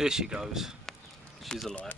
Here she goes. She's alight.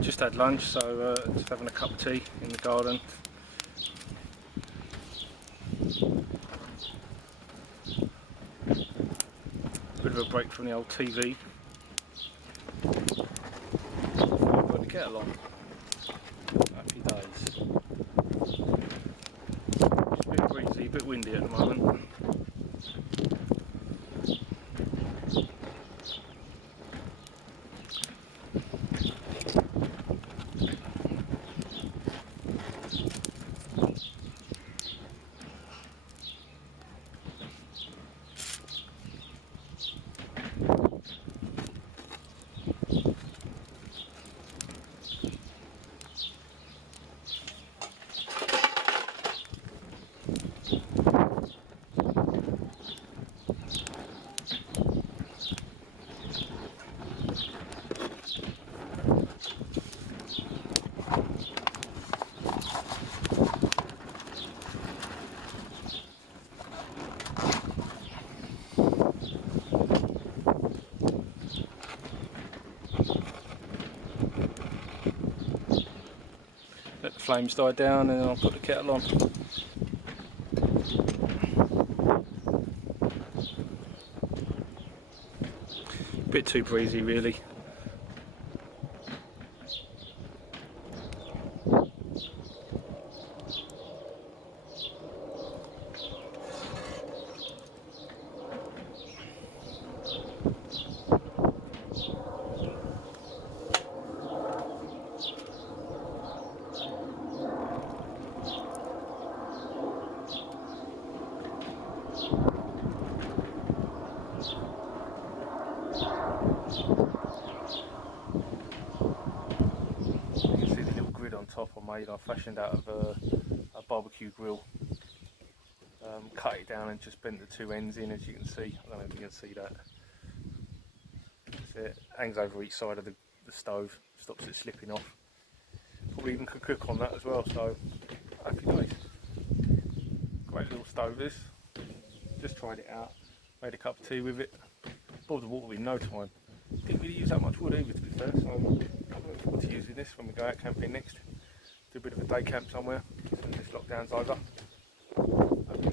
Just had lunch, so just having a cup of tea in the garden. Bit of a break from the old TV. Put the kettle on. Happy days. It's a bit breezy, a bit windy at the moment. Let the flames die down and then I'll put the kettle on. Bit too breezy really. Top I fashioned out of a barbecue grill. Cut it down and just bent the two ends in, as you can see. I don't know if you can see that. That's it. Hangs over each side of the stove, stops it slipping off. Probably even could cook on that as well, so happy days. Great little stove this. Just tried it out, made a cup of tea with it. Boiled the water in no time. Didn't really use that much wood either, to be fair, so I'm looking forward to using this when we go out camping next. Do a bit of a day camp somewhere when this lockdown's over.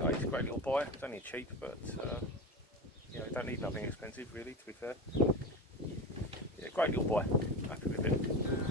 It's a great little buy. It's only cheap, but you know, you don't need nothing expensive really, to be fair. Yeah, great little buy. Happy with it.